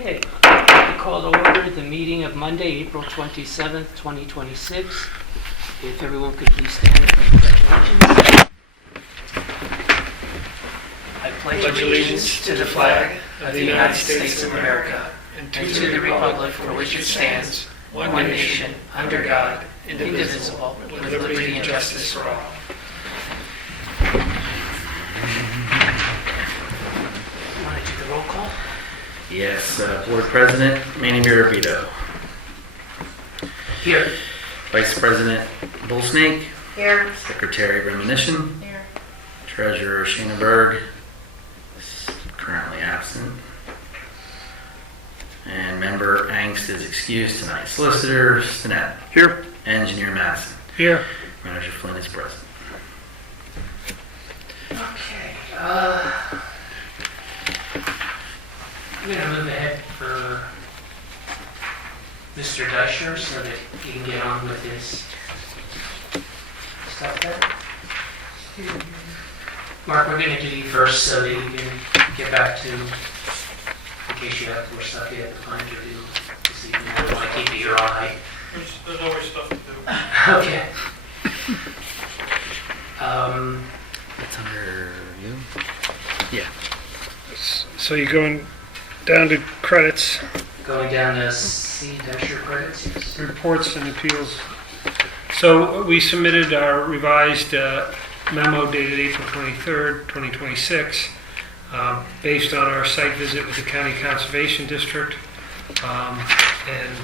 Okay, I call to order the meeting of Monday, April 27th, 2026. If everyone could please stand for congratulations. I pledge allegiance to the flag of the United States of America and to the republic for which it stands, one nation, under God, indivisible, with liberty and justice for all. Want to do the roll call? Yes, Board President Manny Mirabito. Here. Vice President Bullsnake. Here. Secretary Reminiscent. Here. Treasurer Shana Berg is currently absent. And Member Angst is excused tonight. Solicitor Stinnett. Here. Engineer Madison. Here. Manager Flynn is present. Okay. I'm going to move ahead for Mr. Deisher so that he can get on with his stuff there. Mark, we're going to do you first so that you can get back to, in case you have more stuff you have to find or do this evening. I don't want to keep you here all night. There's always stuff to do. Okay. It's under you? Yeah. So you're going down to credits, Going down to C. Deisher credits, yes. reports and appeals. So we submitted our revised memo dated April 23rd, 2026, based on our site visit with the County Conservation District. And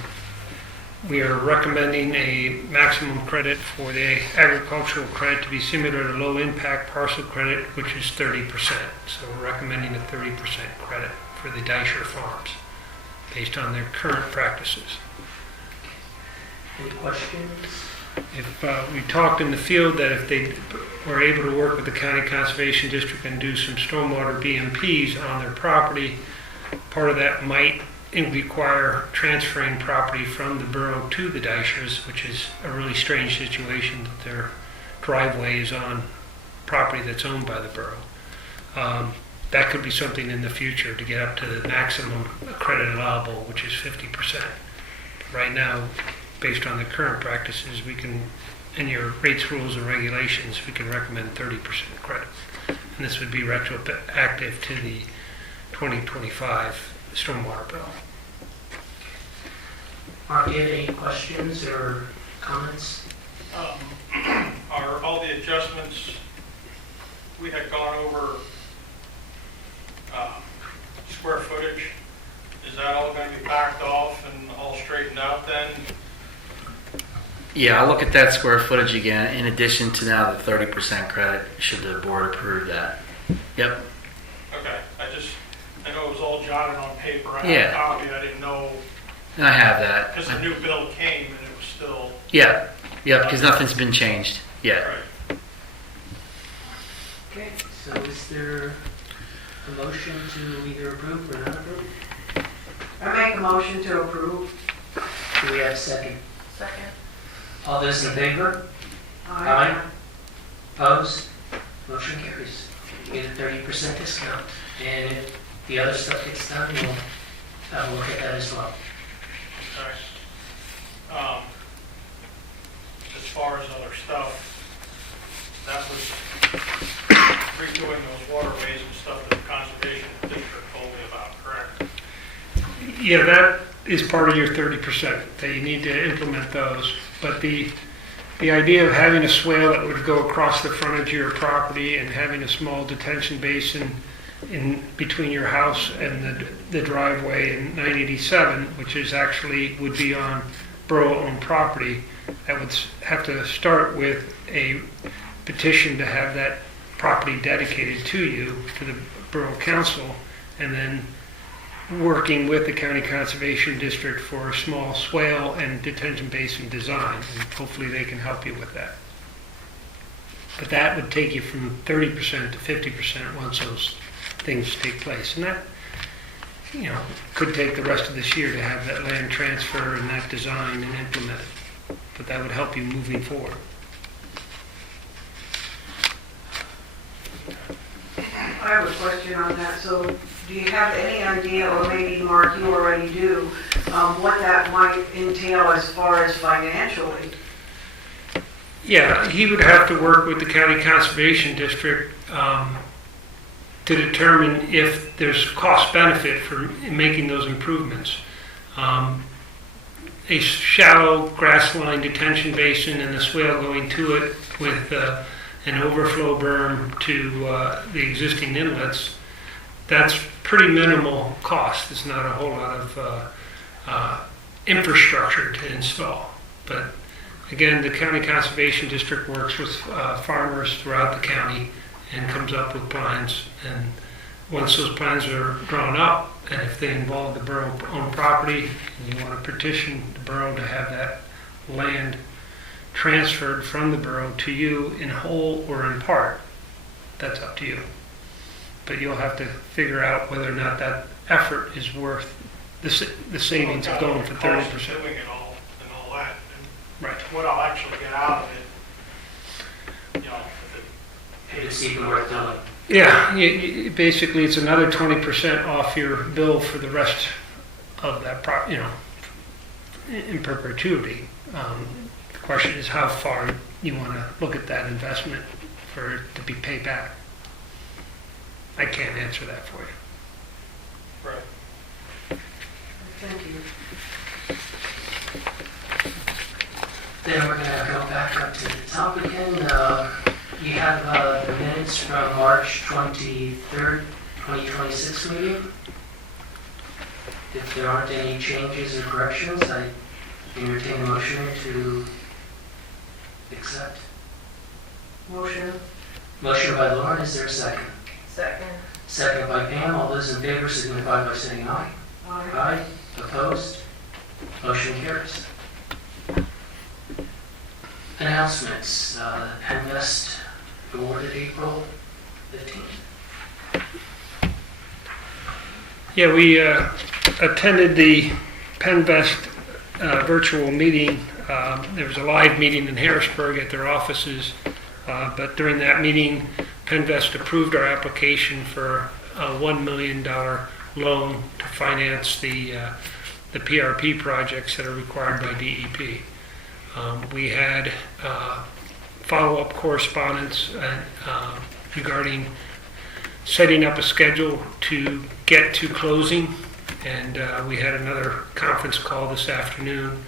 we are recommending a maximum credit for the agricultural credit to be similar to low impact parcel credit, which is 30%. So we're recommending a 30% credit for the Deisher farms based on their current practices. Any questions? If we talked in the field that if they were able to work with the County Conservation District and do some stormwater BMPs on their property, part of that might require transferring property from the borough to the Deichers, which is a really strange situation that their driveway is on property that's owned by the borough. That could be something in the future to get up to the maximum credit allowable, which is 50%. Right now, based on the current practices, we can, in your rates, rules, and regulations, we can recommend 30% credit. And this would be retroactive to the 2025 stormwater bill. Mark, do you have any questions or comments? Are all the adjustments, we had gone over square footage, is that all going to be backed off and all straightened out then? Yeah, I'll look at that square footage again, in addition to now the 30% credit, should the board approve that. Yep. Okay, I know it was all jotted on paper, I Yeah. had a copy, I didn't know, I have that. because the new bill came and it was still, Yeah, because nothing's been changed yet. right. Okay, so is there a motion to either approve or not approve? I make a motion to approve. Do we have a second? Second. All those in favor? Aye. Opposed? Motion carries. You get a 30% discount. And if the other stuff gets done, we'll have a look at that as well. Okay. As far as other stuff, that was redoing those waterways and stuff that the Conservation District told me about, correct? Yeah, that is part of your 30%, that you need to implement those. But the idea of having a swale that would go across the frontage of your property and having a small detention basin in between your house and the driveway in 987, which is actually would be on borough-owned property, that would have to start with a petition to have that property dedicated to you, to the borough council, and then working with the County Conservation District for a small swale and detention basin design, and hopefully they can help you with that. But that would take you from 30% to 50% once those things take place. And that, could take the rest of this year to have that land transfer and that design and implement it. But that would help you moving forward. I have a question on that. So do you have any idea, or maybe Mark, you already do, what that might entail as far as financially. Yeah, he would have to work with the county conservation district to determine if there's cost benefit for making those improvements. A shallow grass line detention basin and a swale going to it with an overflow berm to the existing inlets, that's pretty minimal cost. It's not a whole lot of infrastructure to install. But again, the county conservation district works with farmers throughout the county and comes up with plans. And once those plans are drawn up, and if they involve the borough-owned property, and you want to petition the borough to have that land transferred from the borough to you in whole or in part, that's up to you. But you'll have to figure out whether or not that effort is worth the savings of going for 30%. Doing it all and all that. And Right. what I'll actually get out of it, you know, if It's even worth doing. Yeah, basically it's another 20% off your bill for the rest of that, in perpetuity. The question is how far you want to look at that investment for it to be paid back. I can't answer that for you. right. Thank you. Then we're going to go back up to the top again. You have the minutes from March 23rd, 2026 meeting. If there aren't any changes or corrections, I entertain a motion to accept. Motion? Motion by Lauren, is there a second? Second. Second by Pam. All those in favor signify by saying aye. Aye. Aye. Opposed? Motion carries. Announcements. PennVest awarded April 15th. Yeah, we attended the PennVest virtual meeting. There was a live meeting in Harrisburg at their offices, but during that meeting, PennVest approved our application for a $1 million loan to finance the PRP projects that are required by DEP. We had follow-up correspondence regarding setting up a schedule to get to closing, and we had another conference call this afternoon.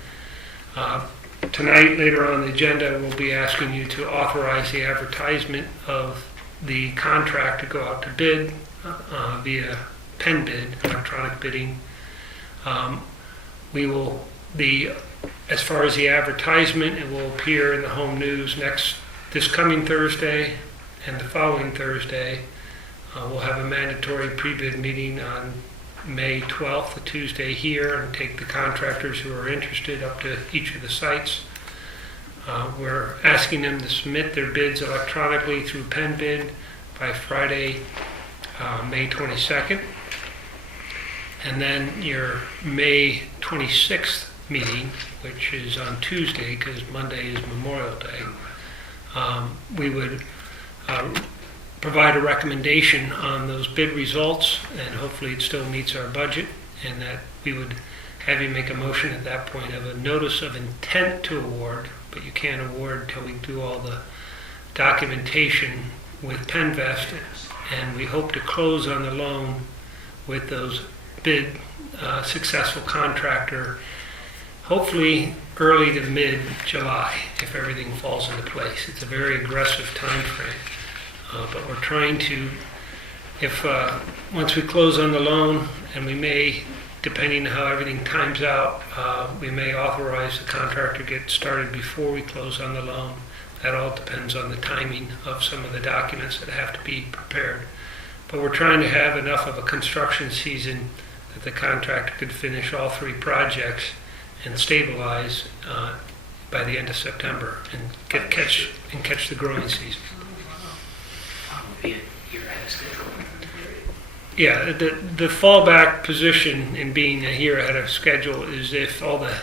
Tonight, later on the agenda, we'll be asking you to authorize the advertisement of the contract to go out to bid via Penn Bid, electronic bidding. As far as the advertisement, it will appear in the home news this coming Thursday and the following Thursday. We'll have a mandatory pre-bid meeting on May 12th, a Tuesday here, and take the contractors who are interested up to each of the sites. We're asking them to submit their bids electronically through Penn Bid by Friday, May 22nd. And then your May 26th meeting, which is on Tuesday because Monday is Memorial Day, we would provide a recommendation on those bid results, and hopefully it still meets our budget, and that we would have you make a motion at that point of a notice of intent to award, but you can't award until we do all the documentation with PennVest, and we hope to close on the loan with those bid successful contractor hopefully early to mid-July if everything falls into place. It's a very aggressive time frame. But we're trying to, once we close on the loan, and we may, depending on how everything times out, we may authorize the contractor to get started before we close on the loan. That all depends on the timing of some of the documents that have to be prepared. But we're trying to have enough of a construction season that the contractor could finish all three projects and stabilize by the end of September and catch the growing season. Be a year ahead of schedule. Yeah, the fallback position in being a year ahead of schedule is if all the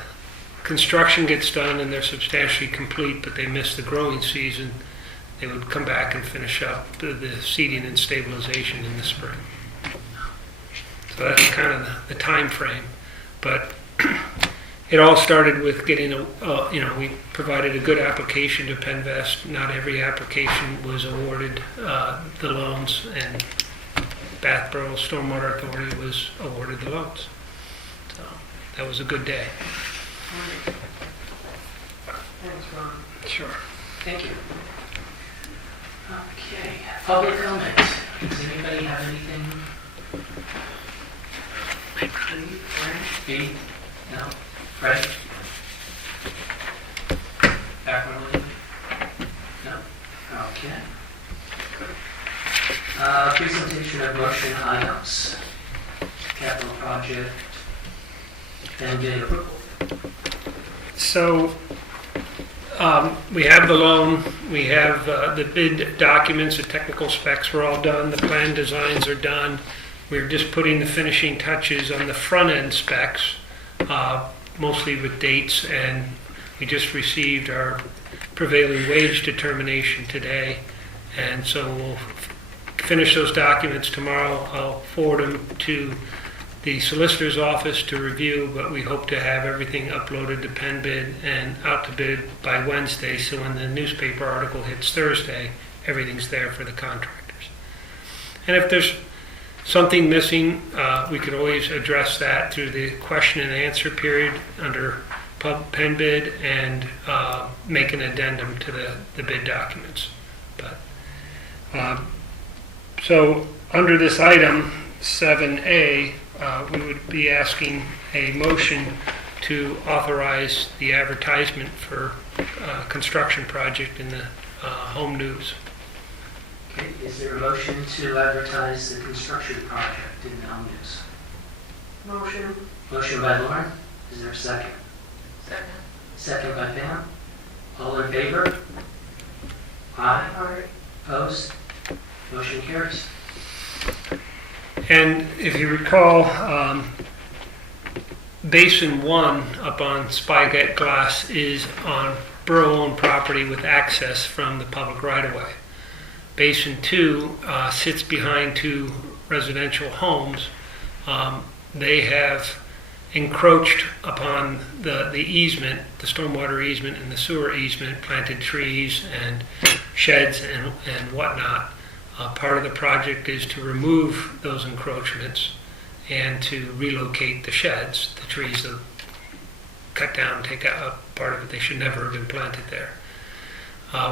construction gets done and they're substantially complete, but they miss the growing season, they would come back and finish up the seeding and stabilization in the spring. So that's kind of the time frame. But it all started with getting we provided a good application to PennVest. Not every application was awarded the loans, and Bath Borough Stormwater Authority was awarded the loans. So that was a good day. Thanks, Ron. Sure. Thank you. Okay, public comment. Does anybody have anything? B? No? Fred? Background? No? Okay. Presentation of motion items. Capital project. Penn Bid approval. So we have the loan, we have the bid documents, the technical specs were all done, the plan designs are done. We're just putting the finishing touches on the front end specs, mostly with dates, and we just received our prevailing wage determination today. And so we'll finish those documents tomorrow. I'll forward them to the solicitor's office to review, but we hope to have everything uploaded to Penn Bid and out to bid by Wednesday, so when the newspaper article hits Thursday, everything's there for the contractors. And if there's something missing, we could always address that through the question and answer period under Penn Bid and make an addendum to the bid documents. But so under this item 7A, we would be asking a motion to authorize the advertisement for construction project in the home news. Okay, is there a motion to advertise the construction project in the home news? Motion. Motion by Lauren. Is there a second? Second. Second by Pam. All in favor? Aye. Aye. Opposed? Motion carries. And if you recall, Basin 1 up on Spygate Glass is on borough-owned property with access from the public right-of-way. Basin 2 sits behind two residential homes. They have encroached upon the easement, the stormwater easement and the sewer easement, planted trees and sheds and whatnot. Part of the project is to remove those encroachments and to relocate the sheds, the trees that cut down, take out part of it. They should never have been planted there.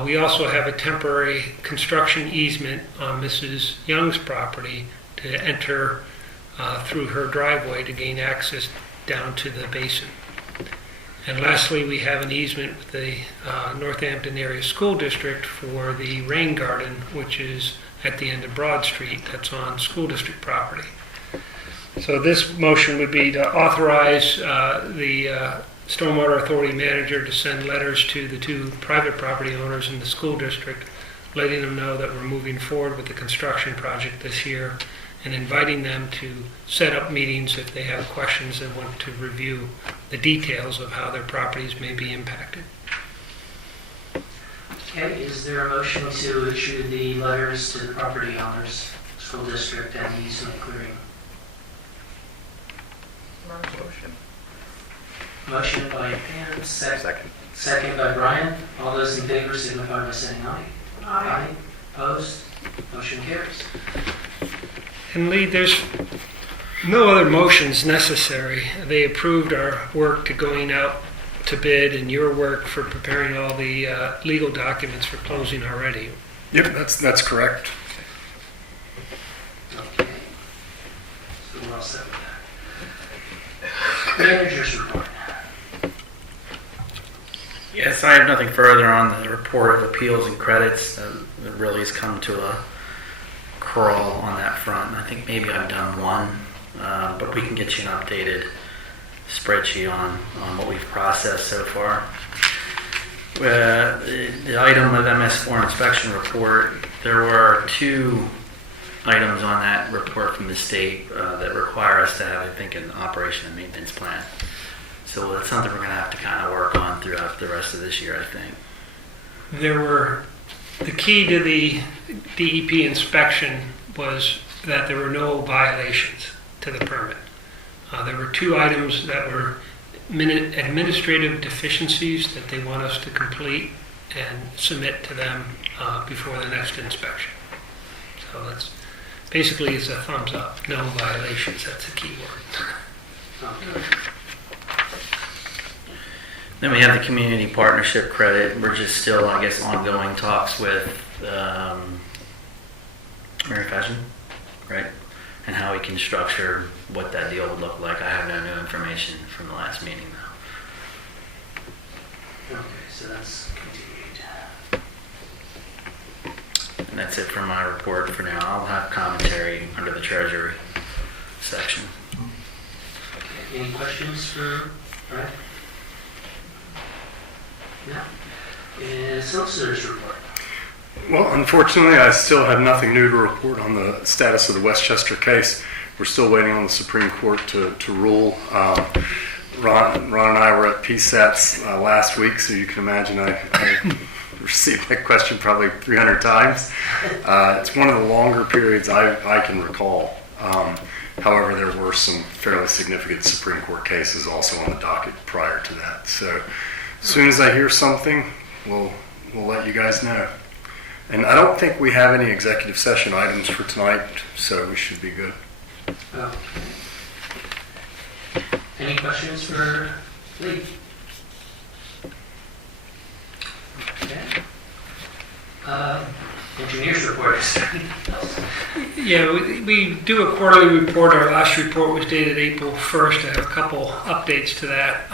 We also have a temporary construction easement on Mrs. Young's property to enter through her driveway to gain access down to the basin. And lastly, we have an easement with the Northampton Area School District for the rain garden, which is at the end of Broad Street, that's on school district property. So this motion would be to authorize the Stormwater Authority manager to send letters to the two private property owners in the school district, letting them know that we're moving forward with the construction project this year, and inviting them to set up meetings if they have questions and want to review the details of how their properties may be impacted. Okay, is there a motion to issue the letters to the property owners, school district, and the easement clearing? Motion by Pam, second by Brian. All those in favor signify by saying aye. Aye. Opposed? Motion carries. And Lee, there's no other motions necessary. They approved our work to going out to bid and your work for preparing all the legal documents for closing already. Yep, that's correct. Okay. So we're all set with that. Manager's report. Yes, I have nothing further on the report of appeals and credits. It really has come to a crawl on that front. I think maybe I've done one, but we can get you an updated spreadsheet on what we've processed so far. The item of MS4 inspection report, there were two items on that report from the state that require us to have, I think, an operation and maintenance plan. So that's something we're going to have to kind of work on throughout the rest of this year, I think. The key to the DEP inspection was that there were no violations. to the permit. There were 2 items that were administrative deficiencies that they want us to complete and submit to them before the next inspection. So that's basically it's a thumbs up, no violations, that's the key word. Then we have the community partnership credit. We're just still, I guess, ongoing talks with Mary Fashion, right? And how we can structure what that deal would look like. I have no new information from the last meeting, though. Okay, so that's continued. And that's it for my report for now. I'll have commentary under the Treasury section. Okay, any questions for Brad? No? And solicitor's report. Well, unfortunately, I still have nothing new to report on the status of the Westchester case. We're still waiting on the Supreme Court to rule. Ron and I were at PSATs last week, so you can imagine I received that question probably 300 times. It's one of the longer periods I can recall. However, there were some fairly significant Supreme Court cases also on the docket prior to that. So as soon as I hear something, we'll let you guys know. And I don't think we have any executive session items for tonight, so we should be good. Okay. Any questions for Lee? Okay. Engineers report. Yeah, we do a quarterly report. Our last report was dated April 1st. I have a couple updates to that.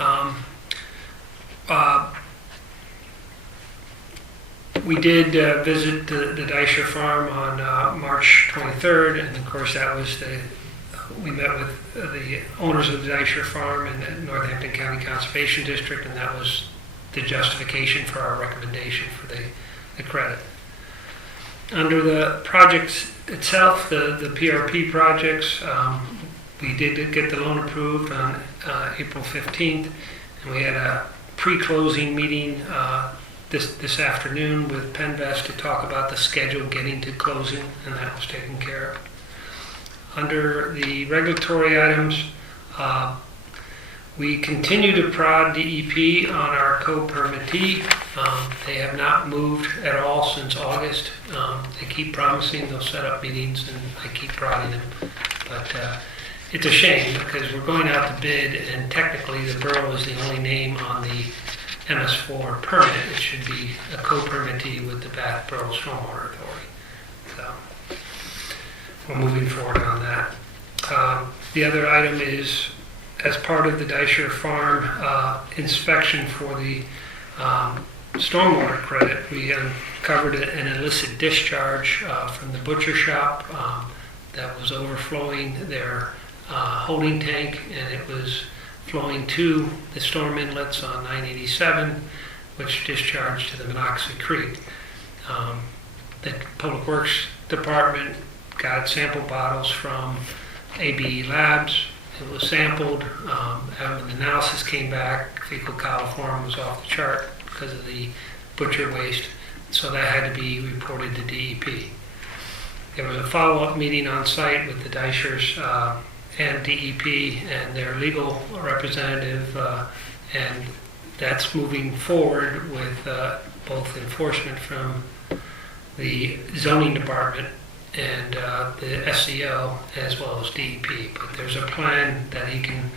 We did visit the Deisher farm on March 23rd, and of course that was we met with the owners of the Deisher farm in the Northampton County Conservation District, and that was the justification for our recommendation for the credit. Under the projects itself, the PRP projects, we did get the loan approved on April 15th, and we had a pre-closing meeting this afternoon with PennVest to talk about the schedule getting to closing, and that was taken care of. Under the regulatory items, we continue to prod DEP on our co-permittee. They have not moved at all since August. They keep promising they'll set up meetings, and I keep prodding them. But it's a shame because we're going out to bid, and technically the borough is the only name on the MS4 permit. It should be a co-permittee with the Bath Borough Stormwater Authority. So we're moving forward on that. The other item is, as part of the Deisher Farm inspection for the stormwater credit, we uncovered an illicit discharge from the butcher shop that was overflowing their holding tank, and it was flowing to the storm inlets on 987, which discharged to the Monocacy Creek. The Public Works Department got sample bottles from ABE Labs. It was sampled, and the analysis came back, fecal coliform was off the chart because of the butcher waste, so that had to be reported to DEP. There was a follow-up meeting on site with the Deichers and DEP and their legal representative, and that's moving forward with both enforcement from the zoning department and the SEO as well as DEP. But there's a plan that he can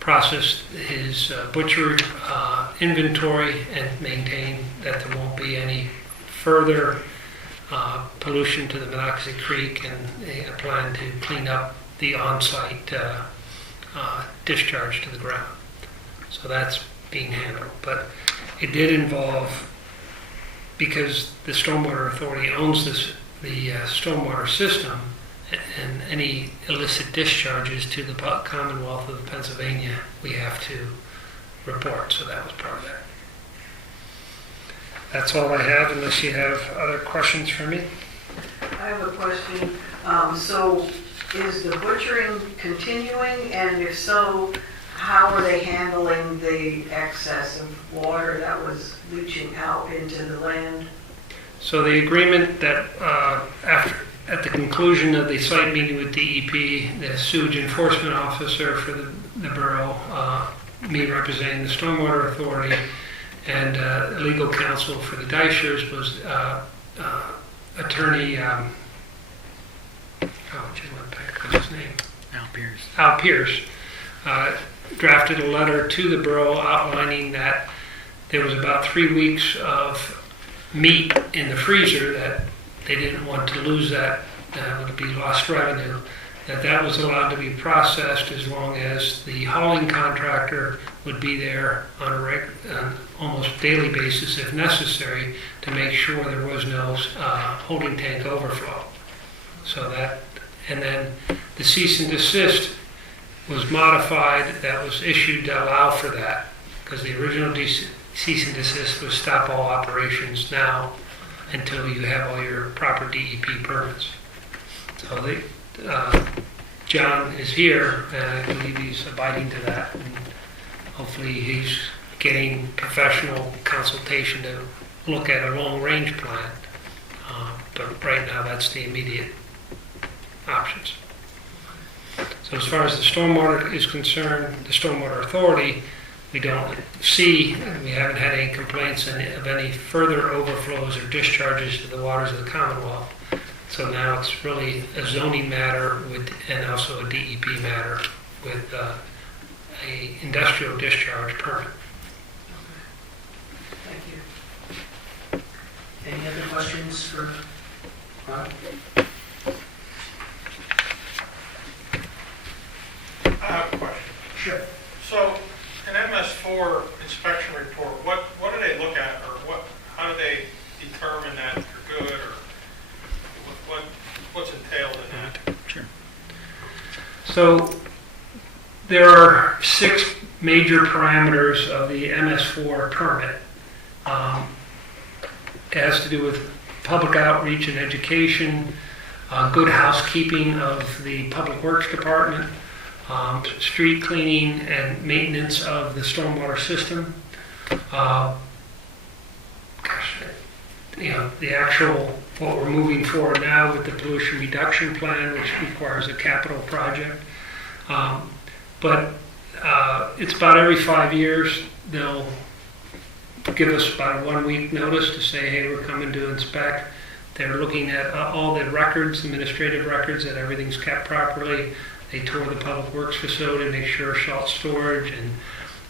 process his butcher inventory and maintain that there won't be any further pollution to the Monocacy Creek, and a plan to clean up the on-site discharge to the ground. So that's being handled. But it did involve, because the Stormwater Authority owns the stormwater system, and any illicit discharges to the Commonwealth of Pennsylvania, we have to report. So that was part of that. That's all I have, unless you have other questions for me. I have a question. So is the butchering continuing? And if so, how are they handling the excess of water that was leaching out into the land? So the agreement that at the conclusion of the site meeting with DEP, the sewage enforcement officer for the borough, me representing the Stormwater Authority, and legal counsel for the Deichers was attorney, what's his name? Al Pierce. Drafted a letter to the borough outlining that there was about 3 weeks of meat in the freezer that they didn't want to lose, that would be lost revenue, that was allowed to be processed as long as the hauling contractor would be there on an almost daily basis if necessary to make sure there was no holding tank overflow. So that, and then the cease and desist was modified, that was issued to allow for that, because the original cease and desist was stop all operations now until you have all your proper DEP permits. So John is here, and I believe he's abiding to that, and hopefully he's getting professional consultation to look at a long-range plan. But right now, that's the immediate options. So as far as the stormwater is concerned, the Stormwater Authority, we don't see, we haven't had any complaints of any further overflows or discharges to the waters of the Commonwealth. So now it's really a zoning matter and also a DEP matter with a industrial discharge permit. Thank you. Any other questions for Ron? I have a question. Sure. So, an MS4 inspection report, what do they look at, or how do they determine that they're good, or what's entailed in that? Sure. So there are 6 major parameters of the MS4 permit. It has to do with public outreach and education, good housekeeping of the Public Works Department, street cleaning and maintenance of the stormwater system. The actual, what we're moving forward now with the pollution reduction plan, which requires a capital project. But it's about every 5 years, they'll give us about a 1 week notice to say, hey, we're coming to inspect. They're looking at all the records, administrative records, that everything's kept properly. They tour the Public Works facility, make sure salt storage and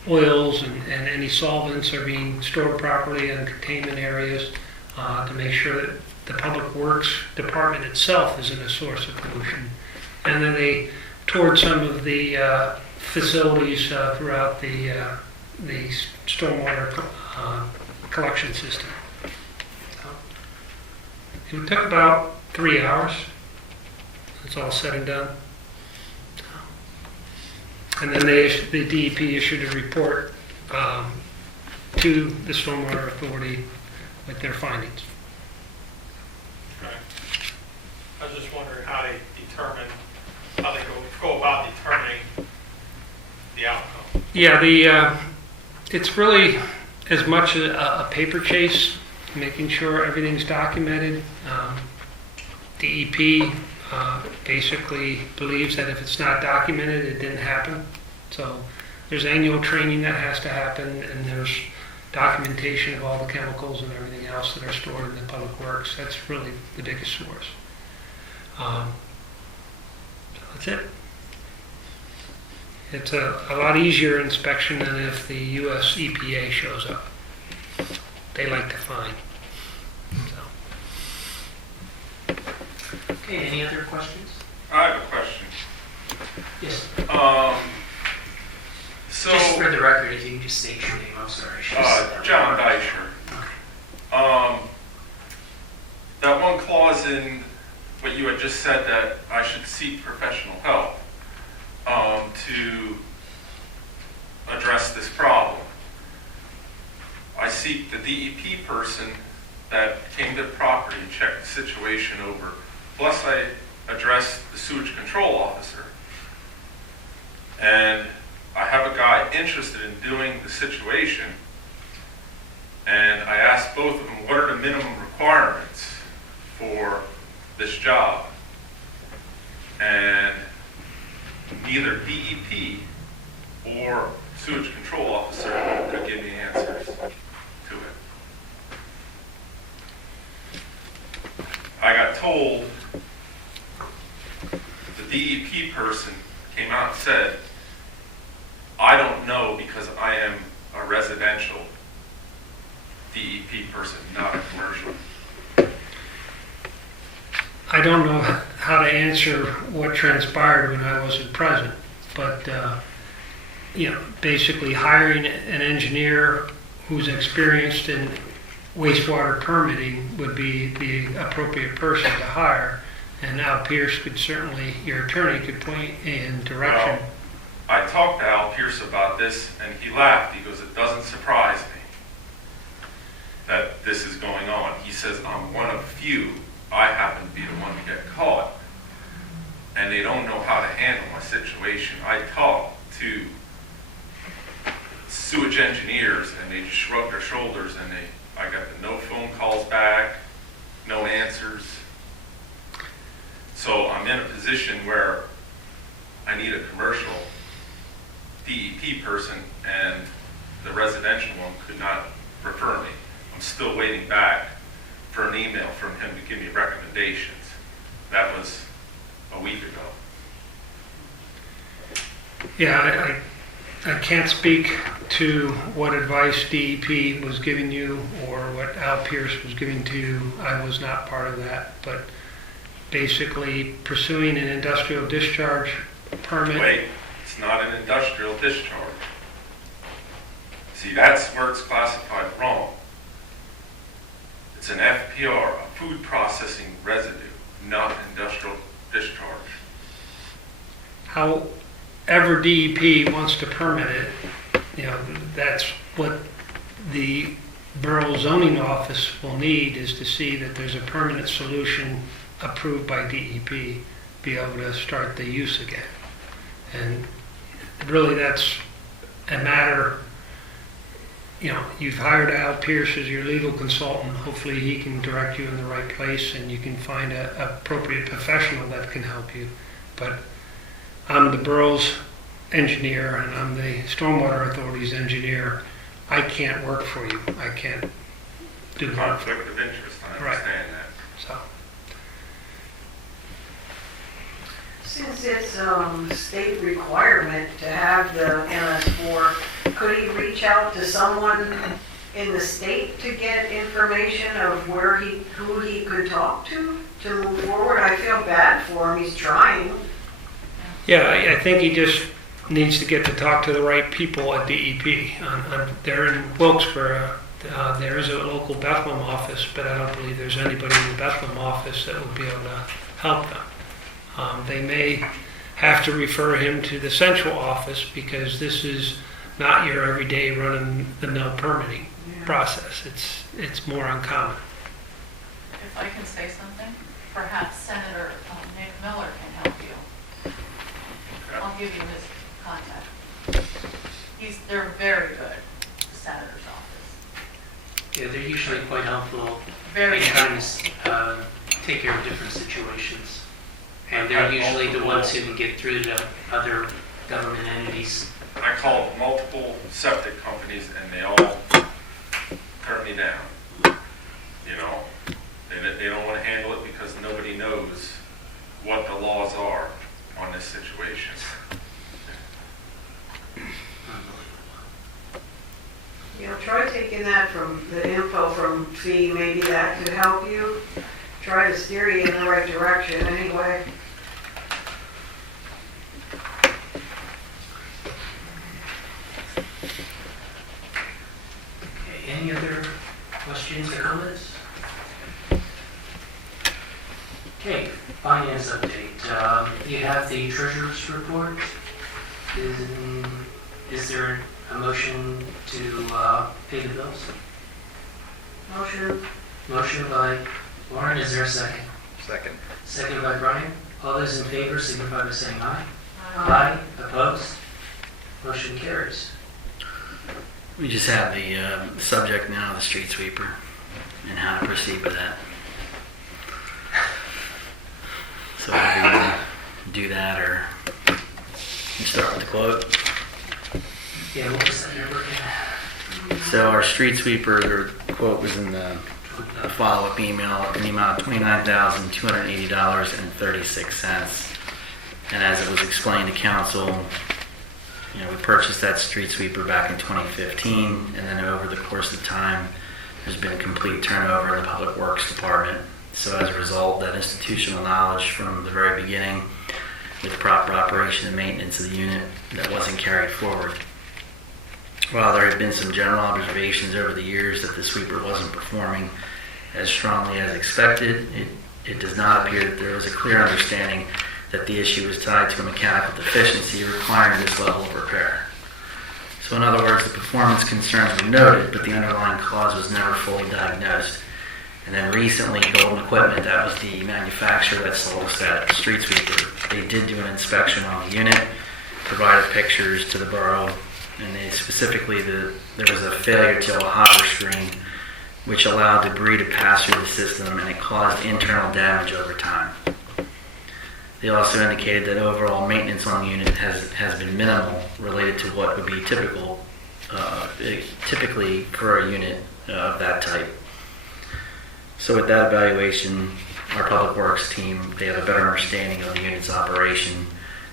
oils and any solvents are being stored properly in containment areas to make sure that the Public Works Department itself isn't a source of pollution. And then they toured some of the facilities throughout the stormwater collection system. It took about 3 hours. It's all said and done. And then the DEP issued a report to the Stormwater Authority with their findings. Okay. I was just wondering how they go about determining the outcome. Yeah, it's really as much a paper chase, making sure everything's documented. DEP basically believes that if it's not documented, it didn't happen. So there's annual training that has to happen, and there's documentation of all the chemicals and everything else that are stored in the Public Works. That's really the biggest source. So that's it. It's a lot easier inspection than if the US EPA shows up. They like to fine. So. Okay, any other questions? I have a question. Yes. So, Just for the record, if you can just state your name, I'm sorry. John Deicher. That one clause in what you had just said that I should seek professional help to address this problem. I seek the DEP person that came to the property and checked the situation over. Plus, I addressed the sewage control officer. And I have a guy interested in doing the situation. And I asked both of them, what are the minimum requirements for this job? and neither DEP or sewage control officer could give me answers to it. I got told the DEP person came out and said, I don't know because I am a residential DEP person, not a commercial. I don't know how to answer what transpired when I wasn't present, but, basically hiring an engineer who's experienced in wastewater permitting would be the appropriate person to hire. And Al Pierce could certainly, your attorney could point in direction. Well, I talked to Al Pierce about this, and he laughed. He goes, it doesn't surprise me that this is going on. He says, I'm one of few. I happen to be the one to get caught. And they don't know how to handle my situation. I talked to sewage engineers, and they just shrugged their shoulders, and I got the no phone calls back, no answers. So I'm in a position where I need a commercial DEP person, and the residential one could not refer me. I'm still waiting back for an email from him to give me recommendations. That was a week ago. Yeah, I can't speak to what advice DEP was giving you or what Al Pierce was giving to you. I was not part of that, but basically pursuing an industrial discharge permit. Wait, it's not an industrial discharge. See, that's where it's classified wrong. It's an FPR, a food processing residue, not industrial discharge. However DEP wants to permit it, that's what the borough zoning office will need, is to see that there's a permanent solution approved by DEP, be able to start the use again. And really that's a matter, you've hired Al Pierce as your legal consultant. Hopefully he can direct you in the right place and you can find an appropriate professional that can help you. But I'm the borough's engineer and I'm the Stormwater Authority's engineer. I can't work for you. I can't do that. Conflict of interest, I Right. understand that. So, Since it's state requirement to have the MS4, could he reach out to someone in the state to get information of who he could talk to move forward? I feel bad for him. He's trying. yeah, I think he just needs to get to talk to the right people at DEP. They're in Wilkesboro. There is a local Bethlehem office, but I don't believe there's anybody in the Bethlehem office that would be able to help them. They may have to refer him to the central office because this is not your everyday run-of-the-mill permitting process. It's more uncommon. If I can say something, perhaps Senator Nick Miller can help you. I'll give you his contact. They're very good, the senator's office. Yeah, they're usually quite helpful. Very in trying helpful. to take care of different situations. And they're usually the ones who can get through to other government entities. I called multiple septic companies and they all turned me down. They don't want to handle it because nobody knows what the laws are on this situation. Try taking that from the info from Fee. Maybe that could help you. Try to steer you in the right direction anyway. Okay, any other questions or comments? Okay, finance update. You have the treasurer's report. Is there a motion to pay the bills? Motion. Motion by Lauren, is there a second? Second. Second by Brian. All those in favor signify by saying aye. Aye. Opposed? Motion carries. We just have the subject now, the street sweeper, and how to proceed with that. So everyone do that, or you start with the quote. Yeah, what was that number again? So our street sweeper, their quote was in the follow-up email in the amount of $29,280.36. And as it was explained to council, we purchased that street sweeper back in 2015, and then over the course of time, there's been a complete turnover in the Public Works Department. So as a result, that institutional knowledge from the very beginning with proper operation and maintenance of the unit, that wasn't carried forward. While there had been some general observations over the years that the sweeper wasn't performing as strongly as expected, it does not appear that there was a clear understanding that the issue was tied to a mechanical deficiency requiring this level of repair. So in other words, the performance concerns were noted, but the underlying cause was never fully diagnosed. And then recently, Golden Equipment, that was the manufacturer that sold us that street sweeper, they did do an inspection on the unit, provided pictures to the borough, and they specifically, there was a failure to a hopper screen, which allowed debris to pass through the system, and it caused internal damage over time. They also indicated that overall maintenance on the unit has been minimal related to what would be typically for a unit of that type. So with that evaluation, our Public Works team, they have a better understanding of the unit's operation,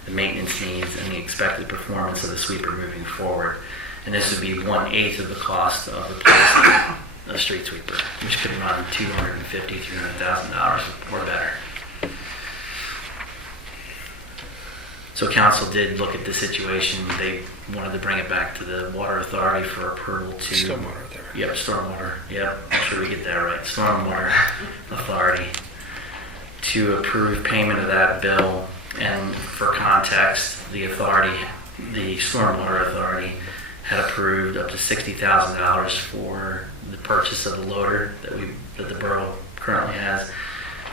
the maintenance needs, and the expected performance of the sweeper moving forward. And this would be 1/8 of the cost of replacing a street sweeper, which could run $250,000, $300,000 or better. So council did look at the situation. They wanted to bring it back to the Water Authority for approval to... Stormwater Authority. Yep, Stormwater. Yep, make sure we get that right. Stormwater Authority to approve payment of that bill. And for context, the Stormwater Authority had approved up to $60,000 for the purchase of the loader that the borough currently has.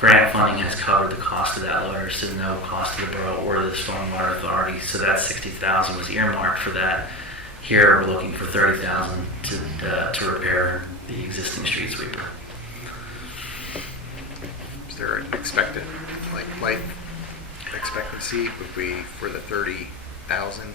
Grant funding has covered the cost of that loader, so no cost to the borough or the Stormwater Authority. So that $60,000 was earmarked for that. Here we're looking for $30,000 to repair the existing street sweeper. Is there an expected life expectancy would be for the 30,000?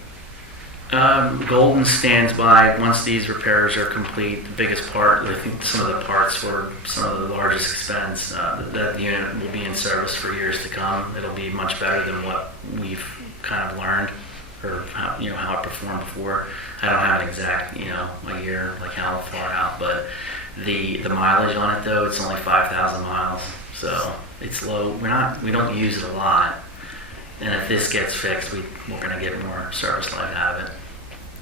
Golden stands by once these repairs are complete. The biggest part, I think some of the parts were some of the largest expense. That the unit will be in service for years to come. It'll be much better than what we've kind of learned, or how it performed before. I don't have an exact a year, like how far out, but the mileage on it though, it's only 5,000 miles, so it's low. We don't use it a lot. And if this gets fixed, we're going to get more service life out of it.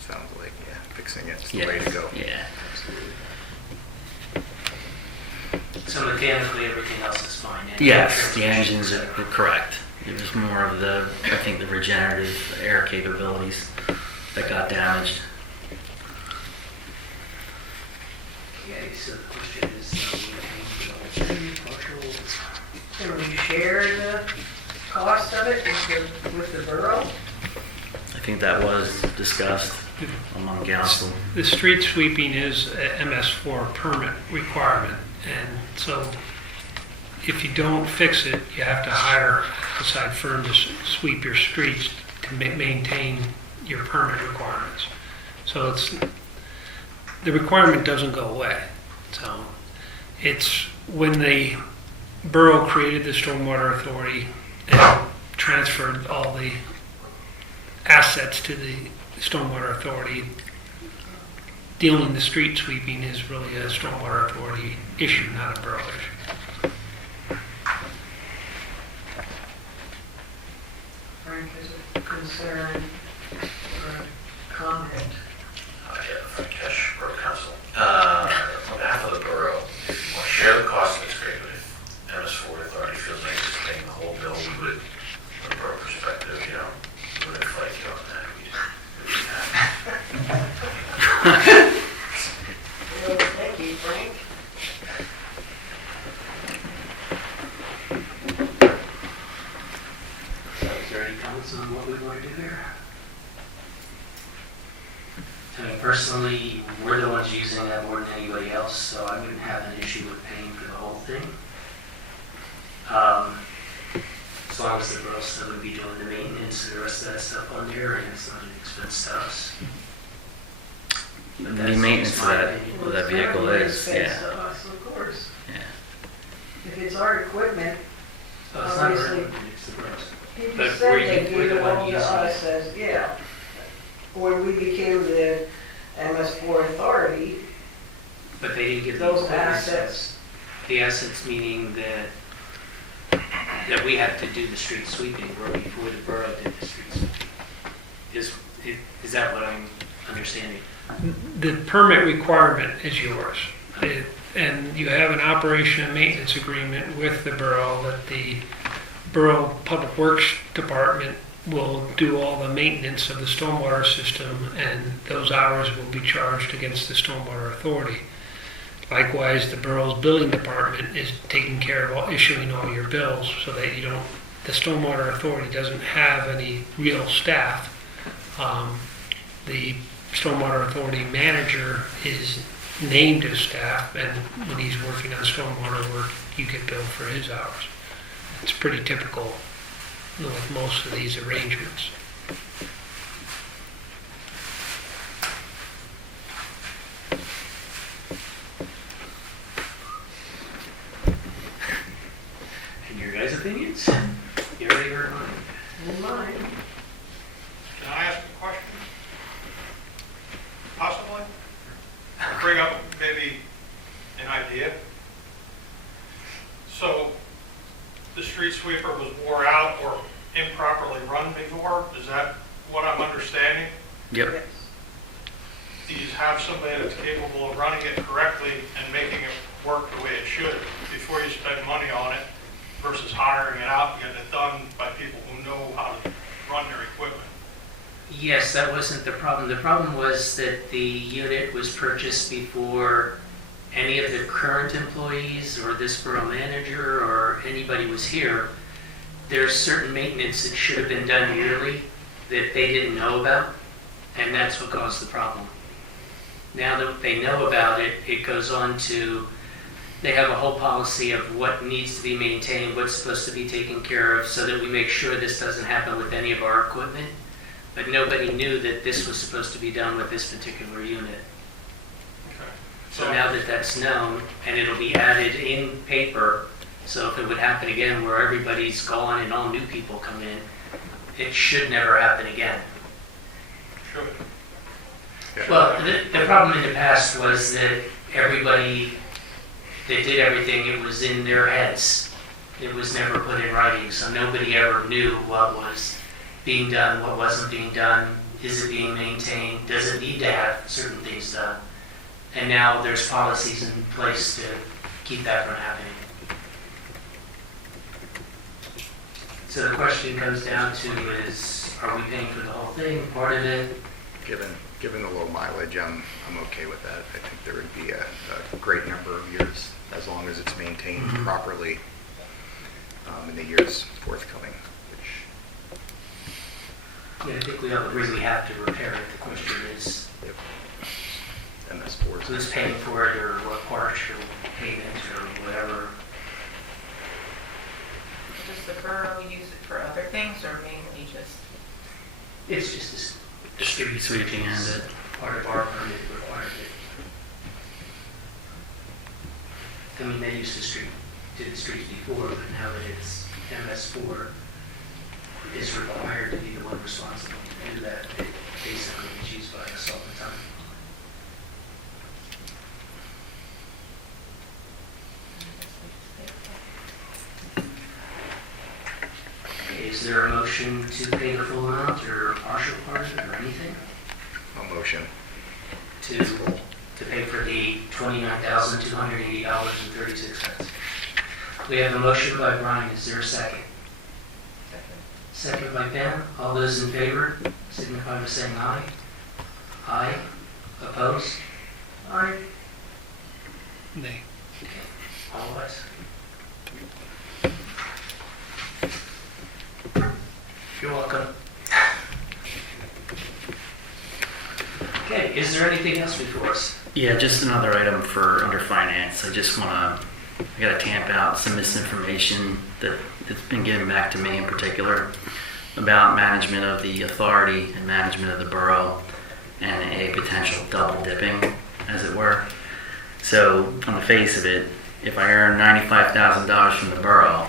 Sounds like, fixing it's the way to go. Yeah. So mechanically, everything else is fine? Yes, the engines are correct. It was more of the regenerative air capabilities that got damaged. Okay, so the question is, partial? Can we share the cost of it with the borough? I think that was discussed among council. The street sweeping is a MS4 permit requirement, and so if you don't fix it, you have to hire an outside firm to sweep your streets to maintain your permit requirements. So the requirement doesn't go away. So it's when the borough created the Stormwater Authority and transferred all the assets to the Stormwater Authority, dealing the street sweeping is really a Stormwater Authority issue, not a borough issue. Frank, is a concern or a comment? Frank Cash, Borough Council. On behalf of the borough, if you want to share the cost, that's great, but if MS4 Authority feels like it's paying the whole bill, we would, from a borough perspective, we would fight you on that. Thank you, Frank. So is there any comments on what we want to do here? I mean, personally, we're the ones using that more than anybody else, so I wouldn't have an issue with paying for the whole thing. as long as the borough's still gonna be doing the maintenance and the rest of that stuff on there, and it's not an expense to us. But The that's maintenance just of my that, opinion. of that vehicle is, Expense yeah, to us, of course. yeah. If it's our equipment, Oh, it's not obviously. really, it's the borough's. he But just said we're they the gave it one all to using us as, yeah. When we became the MS4 authority, But they didn't give the those equipment to assets, us. The assets meaning that we had to do the street sweeping where before the borough did the street sweeping. Is that what I'm understanding? The permit requirement is yours. And you have an operation and maintenance agreement with the borough that the Borough Public Works Department will do all the maintenance of the stormwater system, and those hours will be charged against the Stormwater Authority. Likewise, the borough's building department is taking care of issuing all your bills so that you don't, the Stormwater Authority doesn't have any real staff. The Stormwater Authority manager is named as staff, and when he's working on stormwater work, you get billed for his hours. It's pretty typical with most of these arrangements. And your guys' opinions? You already heard mine. in mine, Can I ask a question? Possibly? Bring up maybe an idea. So the street sweeper was wore out or improperly run before? Is that what I'm understanding? Yep. yes. Do you have somebody that's capable of running it correctly and making it work the way it should before you spend money on it versus hiring it out and getting it done by people who know how to run their equipment? Yes, that wasn't the problem. The problem was that the unit was purchased before any of the current employees or this borough manager or anybody was here. There's certain maintenance that should have been done yearly that they didn't know about, and that's what caused the problem. Now that they know about it, it goes on to, they have a whole policy of what needs to be maintained, what's supposed to be taken care of, so that we make sure this doesn't happen with any of our equipment. But nobody knew that this was supposed to be done with this particular unit. Okay. So now that that's known, and it'll be added in paper, so if it would happen again where everybody's gone and all new people come in, it should never happen again. Should. Well, the problem in the past was that everybody that did everything, it was in their heads. It was never put in writing, so nobody ever knew what was being done, what wasn't being done, is it being maintained, does it need to have certain things done? And now there's policies in place to keep that from happening. So the question comes down to is, are we paying for the whole thing, part of it? Given the low mileage, I'm okay with that. I think there would be a great number of years as long as it's maintained properly in the years forthcoming, which Yeah, I think we all agree we have to repair it. The question is, MS4 is. who's paying for it, or what parts, or payment, or whatever. Does the borough use it for other things or mainly just? It's just The street sweeping and it. part of our permit required it. I mean, they used to do the streets before, but now that it's MS4, is required to be the one responsible to do that. It basically is used by us all the time. Okay, is there a motion to pay the full amount or a partial part of it or anything? A motion. To pay for the $29,280.36. We have a motion by Brian. Is there a second? Second by Ben. All those in favor signify by saying aye. Aye. Opposed? I, Nay. All ayes. You're welcome. Okay, is there anything else before us? Yeah, just another item for under finance. I just want to I got to tamp out some misinformation that's been given back to me in particular about management of the authority and management of the borough and a potential double dipping, as it were. So on the face of it, if I earn $95,000 from the borough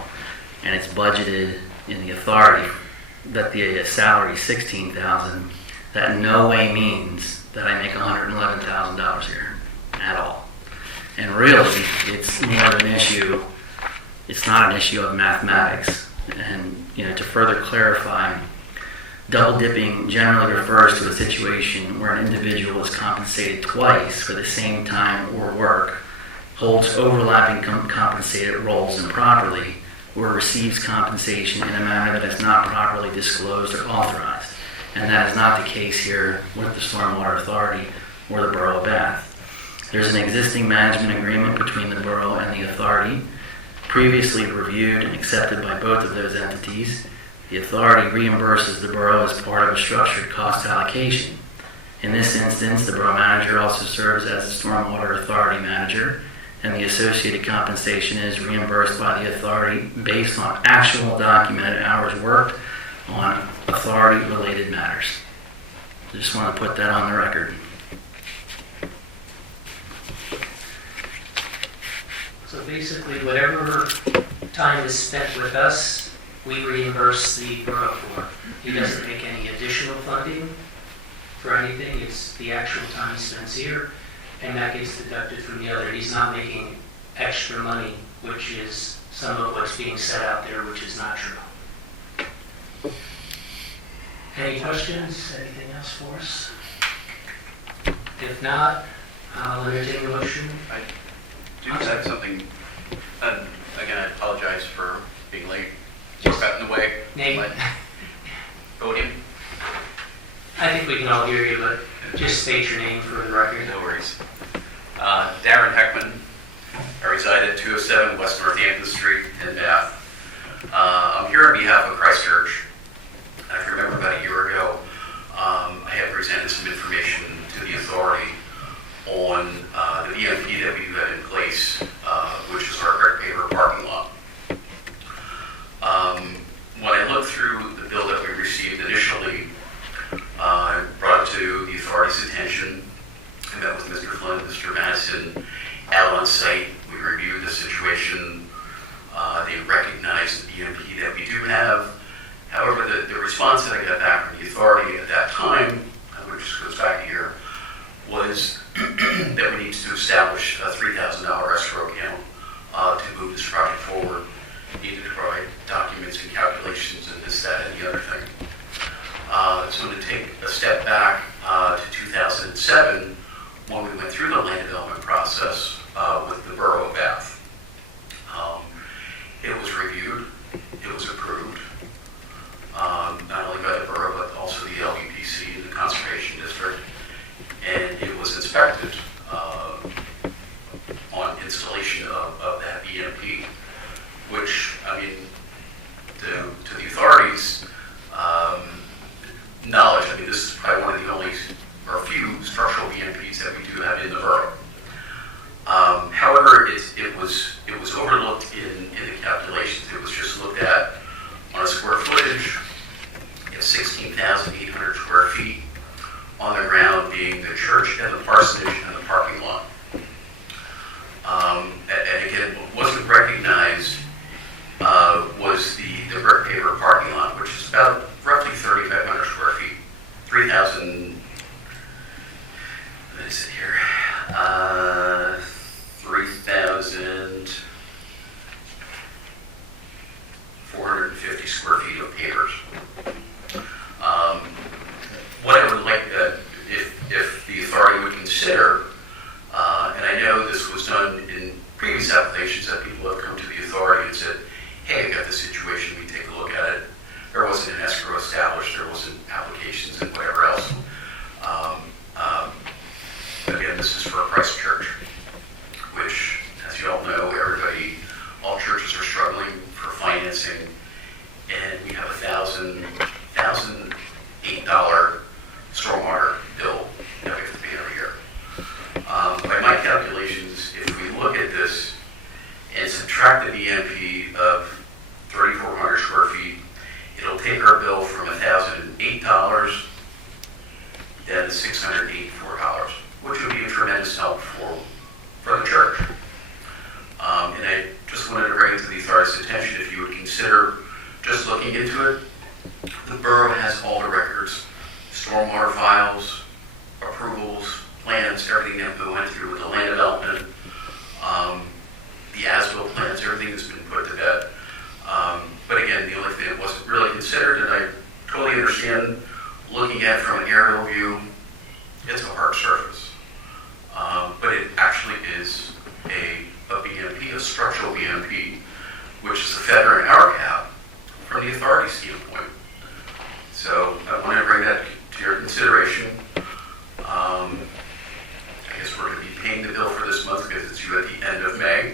and it's budgeted in the authority that the salary is $16,000, that in no way means that I make $111,000 here at all. And really, it's more of an issue. It's not an issue of mathematics. And to further clarify, double dipping generally refers to a situation where an individual is compensated twice for the same time or work, holds overlapping compensated roles improperly, or receives compensation in a manner that is not properly disclosed or authorized. And that is not the case here with the Stormwater Authority or the Borough of Bath. There's an existing management agreement between the borough and the authority, previously reviewed and accepted by both of those entities. The authority reimburses the borough as part of a structured cost allocation. In this instance, the borough manager also serves as the Stormwater Authority manager, and the associated compensation is reimbursed by the authority based on actual documented hours worked on authority-related matters. I just want to put that on the record. So basically, whatever time is spent with us, we reimburse the borough for. He doesn't make any additional funding for anything. It's the actual time he spends here, and that gets deducted from the other. He's not making extra money, which is some of what's being said out there, which is not true. Any questions? Anything else for us? If not, I'll entertain a motion. I do have something, and again, I apologize for being late. Just got in the way. Name. But voting, I think we can all hear you, but just state your name for the record. no worries. Darren Heckman. I reside at 207 West Northampton Street in Bath. I'm here on behalf of Christchurch. If you remember about a year ago, I had presented some information to the authority on the BMP that we do have in place, which is our brick paver parking lot. When I looked through the bill that we received initially, I brought it to the authority's attention. I met with Mr. Flynn, Mr. Madison, out on site. We reviewed the situation. They recognized the BMP that we do have. However, the response that I got back from the authority at that time, which goes back a year, was that we need to establish a $3,000 escrow account to move this project forward. Needed to provide documents and calculations and this, that, and the other thing. So to take a step back to 2007, when we went through the land development process with the Borough of Bath, it was reviewed, it was approved, not only by the borough but also the LUPC and the Conservation District, and it was inspected on installation of that BMP, which, I mean, to the authorities' knowledge, I mean, this is probably one of the only or few structural BMPs that we do have in the borough. However, it was overlooked in the calculations. It was just looked at on a square footage. You have 16,800 square feet on the ground, being the church and the parsonage and the parking lot. And again, what wasn't recognized was the brick paver parking lot, which is about roughly 3,500 square feet, 3,000. What is it here? 3,450 square feet of pavers. What I would like, if the authority would consider, and I know this was done in previous applications that people have come to the authority and said, hey, I got this situation, we take a look at it. There wasn't an escrow established, there wasn't applications and whatever else. But the $684, which would be a tremendous help for the church. And I just wanted to bring it to the authority's attention, if you would consider just looking into it. The borough has all the records, stormwater files, approvals, plans, everything that we went through with the land development, the as-built plans, everything that's been put to bed. But again, the only thing that wasn't really considered, and I totally understand looking at it from an aerial view, it's a hard surface. But it actually is a BMP, a structural BMP, which is a feather in our cap from the authority standpoint. So I want to bring that to your consideration. I guess we're going to be paying the bill for this month because it's due at the end of May.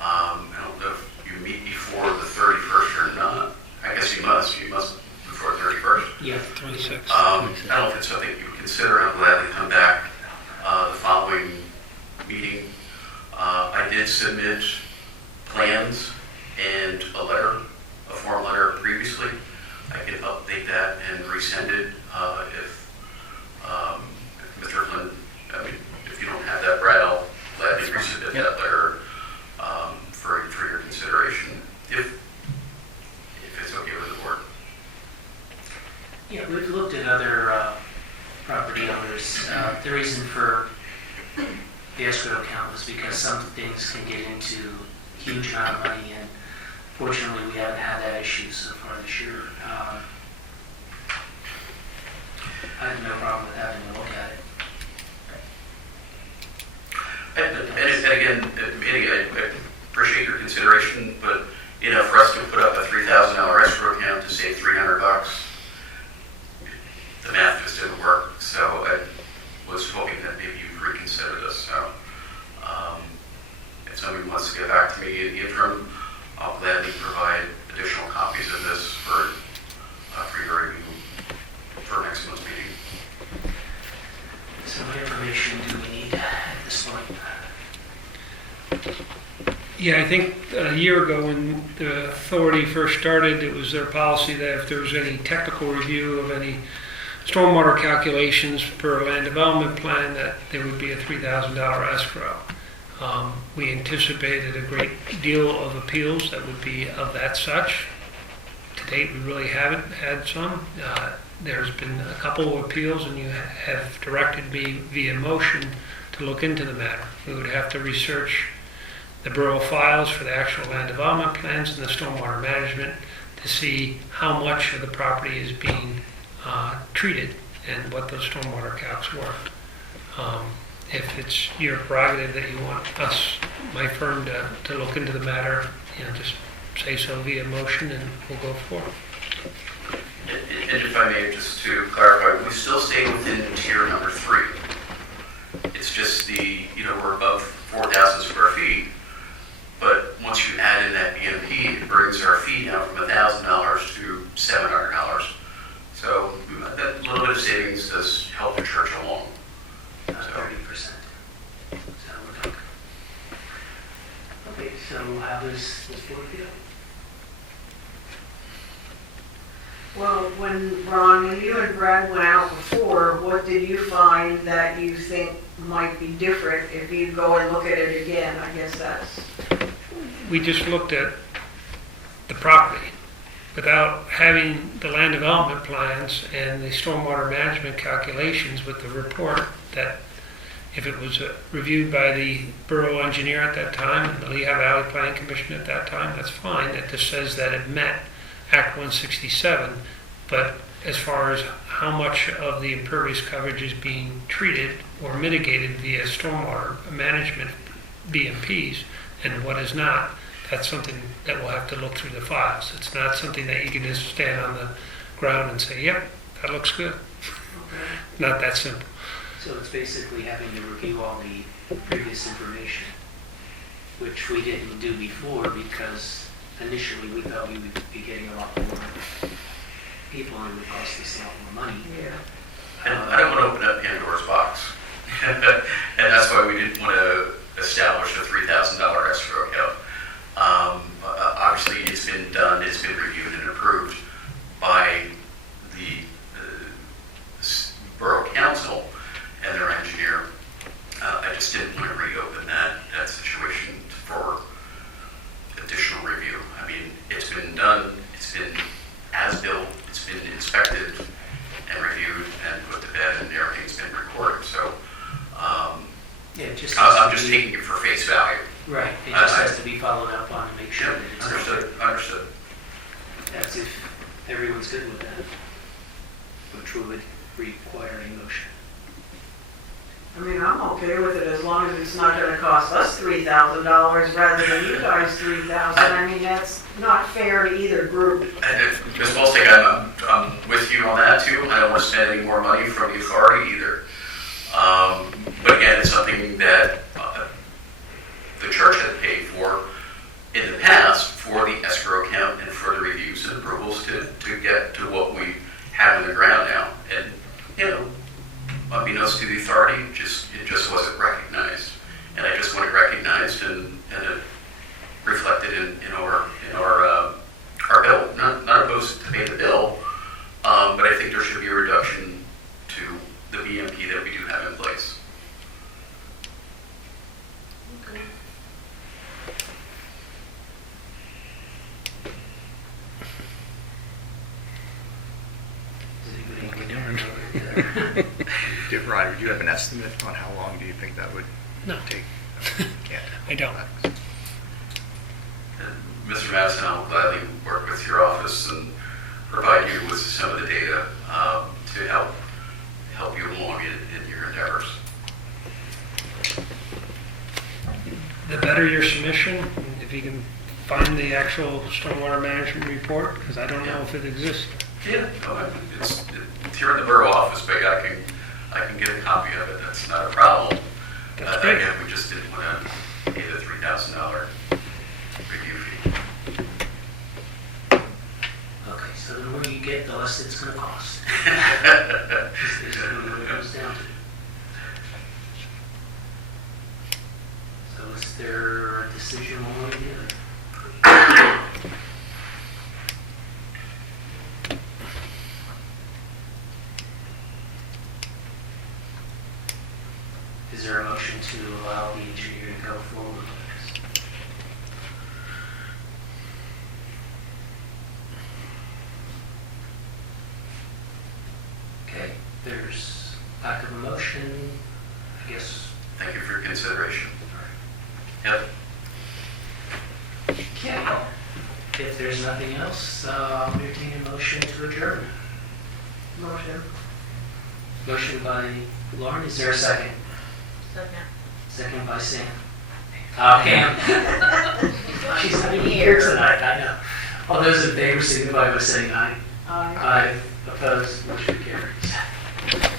I don't know if you meet before the 31st or not. I guess you must. You must before the 31st. Yeah. 26. I don't know if it's something you would consider. I'm glad to come back the following meeting. I did submit plans and a form letter previously. I can update that and resend it if Mr. Flynn, if you don't have that, Brad, I'll gladly resubmit that letter for your consideration, if it's okay with the board. Yeah, we've looked at other property owners. The reason for the escrow account was because some things can get into huge amount of money, and fortunately we haven't had that issue so far this year. I have no problem with having a look at it. And again, I appreciate your consideration, but for us to put up a $3,000 escrow account to save $300, the math just didn't work. So I was hoping that maybe you'd reconsider this. So if somebody wants to get back to me in the interim, I'll gladly provide additional copies of this for your review for next month's meeting. So what information do we need at this point? Yeah, I think a year ago when the authority first started, it was their policy that if there was any technical review of any stormwater calculations per land development plan, that there would be a $3,000 escrow. We anticipated a great deal of appeals that would be of that such. To date, we really haven't had some. There's been a couple of appeals, and you have directed me via motion to look into the matter. We would have to research the borough files for the actual land development plans and the stormwater management to see how much of the property is being treated and what those stormwater calcs were. If it's your prerogative that you want us, my firm, to look into the matter, just say so via motion and we'll go forward. And if I may, just to clarify, we still stay within tier number 3. It's just we're above 4,000 square feet, but once you add in that BMP, it brings our fee down from $1,000 to $700. So that little bit of savings does help the church along. 30%. So we're talking. Okay, so how does this board feel? Well, when you and Brad went out before, what did you find that you think might be different if you go and look at it again? I guess that's... We just looked at the property without having the land development plans and the stormwater management calculations with the report that if it was reviewed by the borough engineer at that time and the Lehigh Valley Planning Commission at that time, that's fine. It just says that it met Act 167, but as far as how much of the impervious coverage is being treated or mitigated via stormwater management BMPs and what is not, that's something that we'll have to look through the files. It's not something that you can just stand on the ground and say, yep, that looks good. Not that simple. So it's basically having to review all the previous information, which we didn't do before because initially we thought we would be getting a lot more people and it would cost us a lot more money. Yeah. I don't want to open up Pandora's box. And that's why we didn't want to establish a $3,000 escrow account. Obviously, it's been done, it's been reviewed and approved by the borough council, and their engineer. I just didn't want to reopen that situation for additional review. I mean, it's been done, it's been as-built, it's been inspected and reviewed and put to bed, and everything's been recorded. So Yeah, it just has I'm to just be- taking it for face value. Right, it just has to be followed up on to make sure that it's. Understood. That's if everyone's good with that, which would require a motion. I mean, I'm okay with it as long as it's not gonna cost us $3,000 rather than you guys $3,000. I mean, that's not fair to either group. And if, Ms. Bolstink, I'm with you on that too. I don't want to spend any more money from the authority either. But again, it's something that the church has paid for in the past for the escrow account and for the reviews and approvals to get to what we have in the ground now. And, you know, unbeknownst to the authority, it just wasn't recognized. And I just want it recognized and reflected in our bill. Not opposed to pay the bill, but I think there should be a reduction to the BMP that we do have in place. Ryder, do you have an estimate on how long do you think that would No. take? Can't. I don't. And Mr. Madison, I'll gladly work with your office and provide you with some of the data to help you along in your endeavors. The better your submission, if you can find the actual stormwater management report, because I don't know if it exists. Yeah, no, it's here in the borough office, but I can get a copy of it. That's not a problem. That's great. Again, we just didn't want to pay the $3,000 review fee. Okay, so the more you get, the less it's gonna cost. That's basically what it comes down to. So is there a decision one way or the other? Is there a motion to allow the engineer to go forward with this? Okay, there's lack of a motion, I guess. Thank you for your consideration. Yep. Okay. If there's nothing else, I'll entertain a motion to adjourn. Motion. Motion by Lauren, is there a second? Second. Second by Sam. Pam. She's not even here tonight, I know. All those in favor signify by saying aye. Aye. Aye. Opposed, motion carries.